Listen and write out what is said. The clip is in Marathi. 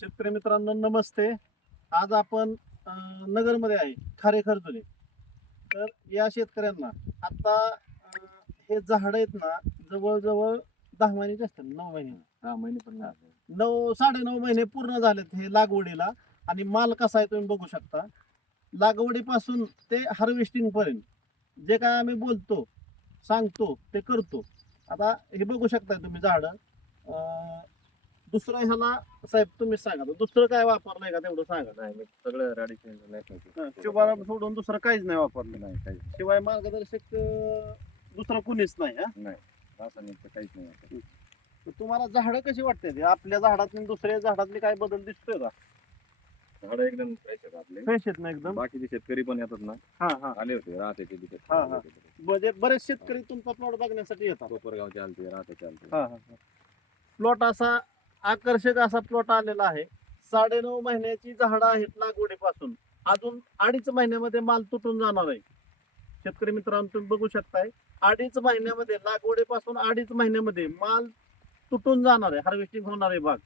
शेतकरी मित्रांनो नमस्ते. आज आपण नगरमध्ये आहे खारे खरजुले तर या शेतकऱ्यांना आता हे झाड आहेत ना जवळजवळ दहा महिन्याचे असतात नऊ महिने. हा महिने पण. नऊ साडे नऊ महिने पूर्ण झालेत हे लागवडीला. आणि माल कसा आहे तुम्ही बघू शकता. लागवडीपासून ते हार्वेस्टिंग पर्यंत. जे काय आम्ही बोलतो सांगतो ते करतो. आता हे बघू शकताय तुम्ही झाड. दुसरं ह्याला साहेब तुम्ही सांगा. दुसरं काय वापरलंय का तेवढं सांगा. नाही मी सगळं नाही शिवाराम सोडून दुसरं काहीच नाही वापरलं. नाही काही शिवाय मार्गदर्शक दुसरं कुणीच नाही हा? नाही रासायनिक काहीच नाही तुम्हाला झाडं कशी वाटते आपल्या झाडातली दुसऱ्या झाडातली काय बदल दिसतोय का? झाडं एकदम फ्रेश आहेत आपले. फ्रेश आहेत ना एकदम? बाकीचे शेतकरी पण येतात ना. हा हा. आले होते राहते ते तिथे. म्हणजे बरेच शेतकरी तुमचा प्लॉट बघण्यासाठी येतात. कोपरगावचे आलते राहते चालते. प्लॉट असा आकर्षक असा प्लॉट आलेला आहे. साडे नऊ महिन्याची झाडं आहेत लागवडीपासून. अजून अडीच महिन्यामध्ये माल तुटून जाणार आहे. शेतकरी मित्रांनो तुम्ही बघू शकताय. अडीच महिन्यामध्ये लागवडीपासून अडीच महिन्यामध्ये माल तुटून जाणार आहे. हार्वेस्टिंग होणार आहे बाग